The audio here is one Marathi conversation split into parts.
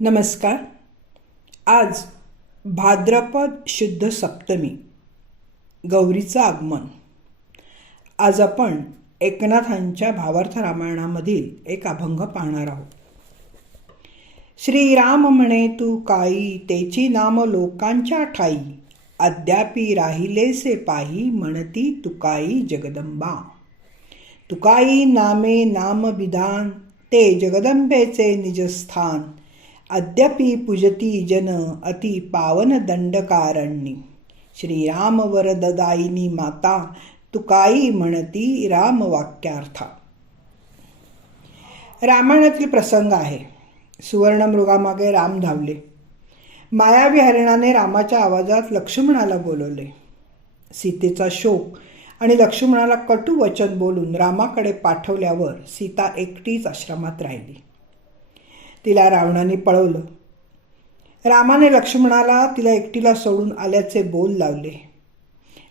नमस्कार. आज भाद्रपद शुद्ध सप्तमी. गौरीचं आगमन. आज आपण एकनाथांच्या भावार्थ रामायणामधील एक अभंग पाहणार आहोत. श्रीराम म्हणे तू काई तेची नाम लोकांच्या ठाई. अद्यापि राहिलेसे पाही म्हणती तुकाई जगदंबा. तुकाई नामे नाम विधान ते जगदंबेचे निजस्थान. अद्यापि पूजती जन अति पावन दंडकारण्य। श्रीराम वरददायिनी माता तुकाई म्हणती राम वाक्यार्था। रामायणातील प्रसंग आहे. सुवर्णमृगामागे राम धावले. मायावी हरिणाने रामाच्या आवाजात लक्ष्मणाला बोलवले. सीतेचा शोक आणि लक्ष्मणाला कटू वचन बोलून रामाकडे पाठवल्यावर सीता एकटीच आश्रमात राहिली. तिला रावणाने पळवलं. रामाने लक्ष्मणाला तिला एकटीला सोडून आल्याचे बोल लावले.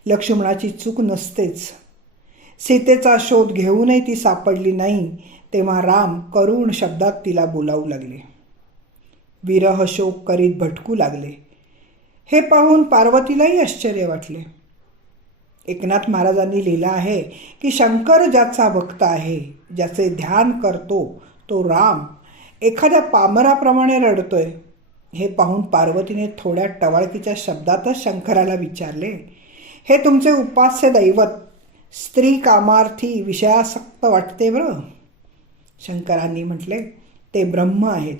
लक्ष्मणाची चूक नसतेच. सीतेचा शोध घेऊनही ती सापडली नाही तेव्हा राम करुण शब्दात तिला बोलावू लागले. विरह शोक करीत भटकू लागले. हे पाहून पार्वतीलाही आश्चर्य वाटले. एकनाथ महाराजांनी लिहिलं आहे की शंकर ज्याचा भक्त आहे ज्याचे ध्यान करतो तो राम एखाद्या पामराप्रमाणे रडतोय. हे पाहून पार्वतीने थोड्या टवाळकीच्या शब्दातच शंकराला विचारले हे तुमचे उपास्य दैवत स्त्री कामार्थी विषयासक्त वाटते बरं शंकरांनी म्हटले ते ब्रह्म आहेत.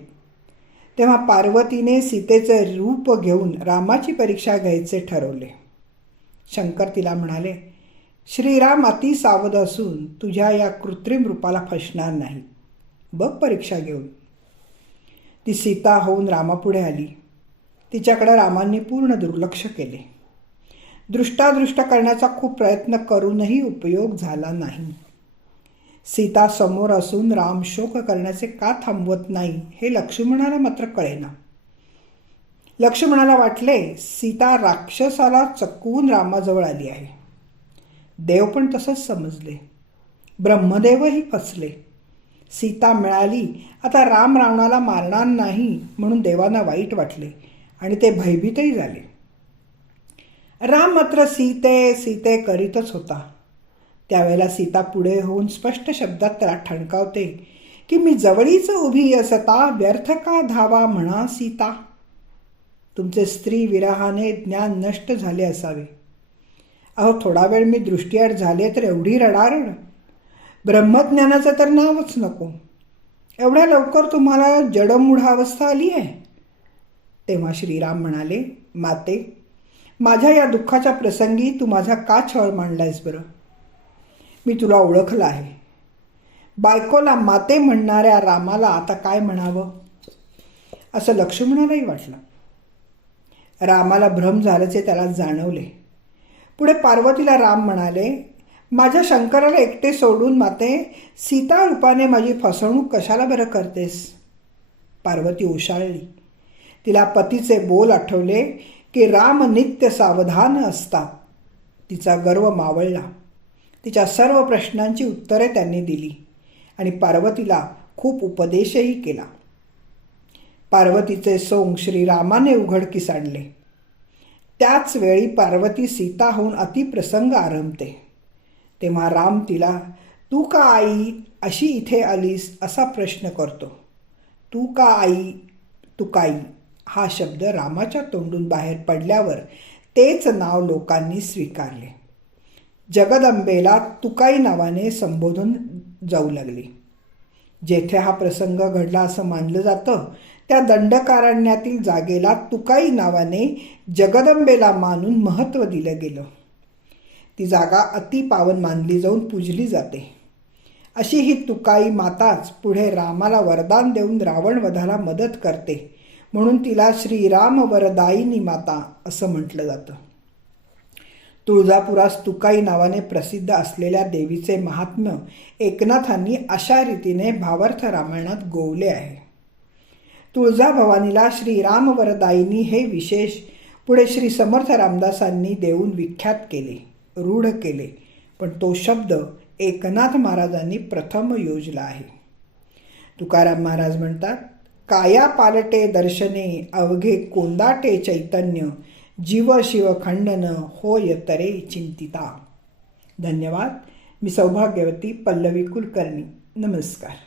तेव्हा पार्वतीने सीतेचे रूप घेऊन रामाची परीक्षा घ्यायचे ठरवले. शंकर तिला म्हणाले श्रीराम अति सावध असून तुझ्या या कृत्रिम रूपाला फसणार नाही. बघ परीक्षा घेऊन. ती सीता होऊन रामापुढे आली. तिच्याकडे रामांनी पूर्ण दुर्लक्ष केले. दृष्टादृष्ट करण्याचा खूप प्रयत्न करूनही उपयोग झाला नाही. सीता समोर असून राम शोक करण्याचे का थांबवत नाही हे लक्ष्मणाला मात्र कळेना. लक्ष्मणाला वाटले सीता राक्षसाला चकवून रामाजवळ आली आहे. देव पण तसंच समजले. ब्रह्मदेवही फसले. सीता मिळाली. आता राम रावणाला मारणार नाही म्हणून देवांना वाईट वाटले आणि ते भयभीतही झाले. राम मात्र सीते सीते करीतच होता. त्यावेळेला सीता पुढे होऊन स्पष्ट शब्दात त्याला ठणकावते की मी जवळीच उभी असता व्यर्थ का धावा म्हणा सीता? तुमचे स्त्री विराहाने ज्ञान नष्ट झाले असावे. अहो थोडा वेळ मी दृष्टीआड झाले तर एवढी रडारड ब्रह्मज्ञानाचं तर नावच नको. एवढ्या लवकर तुम्हाला जडमुढा अवस्था आली आहे? तेव्हा श्रीराम म्हणाले माते माझ्या या दुःखाच्या प्रसंगी तू माझा का छळ मांडलायस बरं? मी तुला ओळखलं आहे. बायकोला माते म्हणणाऱ्या रामाला आता काय म्हणावं? असं लक्ष्मणालाही वाटलं. रामाला भ्रम झाल्याचे त्याला जाणवले. पुढे पार्वतीला राम म्हणाले माझ्या शंकराला एकटे सोडून माते सीता रूपाने माझी फसवणूक कशाला बरं करतेस? पार्वती ओशाळली तिला पतीचे बोल आठवले की राम नित्य सावधान असतात तिचा गर्व मावळला. तिच्या सर्व प्रश्नांची उत्तरे त्यांनी दिली आणि पार्वतीला खूप उपदेशही केला. पार्वतीचे सोंग श्रीरामाने उघडकीस आणले. त्याच वेळी पार्वती सीता होऊन अतिप्रसंग आरंभते. तेव्हा राम तिला तू का आई अशी इथे आलीस? असा प्रश्न करतो. तू का आई? तुकाई? हा शब्द रामाच्या तोंडून बाहेर पडल्यावर तेच नाव लोकांनी स्वीकारले. जगदंबेला तुकाई नावाने संबोधून जाऊ लागली. जेथे हा प्रसंग घडला असं मानलं जातं त्या दंडकारण्यातील जागेला तुकाई नावाने जगदंबेला मानून महत्त्व दिलं गेलं. ती जागा अतिपावन मानली जाऊन पूजली जाते. अशी ही तुकाई माताच पुढे रामाला वरदान देऊन रावणवधाला मदत करते. म्हणून तिला श्रीराम वरदायिनी माता असं म्हटलं जातं. तुळजापुरास तुकाई नावाने प्रसिद्ध असलेल्या देवीचे महात्म्य एकनाथांनी अशा रीतीने भावार्थ रामायणात गोवले आहे. तुळजाभवानीला श्रीराम वरदायिनी हे विशेष पुढे श्री समर्थ रामदासांनी देऊन विख्यात केले. रूढ केले. पण तो शब्द एकनाथ महाराजांनी प्रथम योजला आहे. तुकाराम महाराज म्हणतात काया पालटे दर्शने अवघे कोंदाटे चैतन्य जीव शिव खंडन होय तरे चिंतिता. धन्यवाद. मी सौभाग्यवती पल्लवी कुलकर्णी. नमस्कार.